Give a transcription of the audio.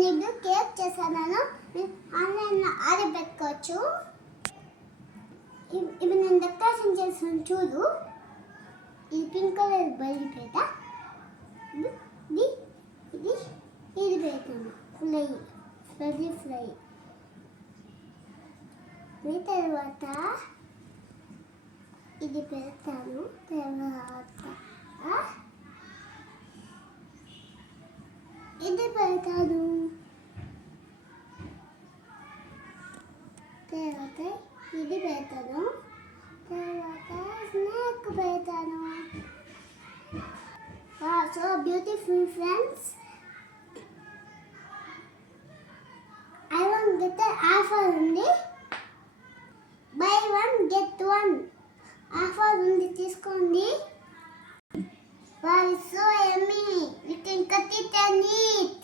నేను కేక్ చేశాను. ఆన్లైన్లో ఆర్డర్ పెట్టుకోవచ్చు. ఇవి నేను డెకరేషన్ చేసాను చూడు. ఇది పింక్ కలర్ బయలుపేట. ఇది ఇది ఇది పెడతాను ఫ్రై ఫ్రై. తర్వాత ఇది పెడతాను. తర్వాత ఇది పెడతాను. తర్వాత ఇది పెడతాను. తర్వాత స్నాక్ పెడతాను. So beautiful friends. I want get an offer ఉంది. Buy one get one offer ఉంది, తీసుకోండి. Wow, it's so yummy. We can cut it and eat.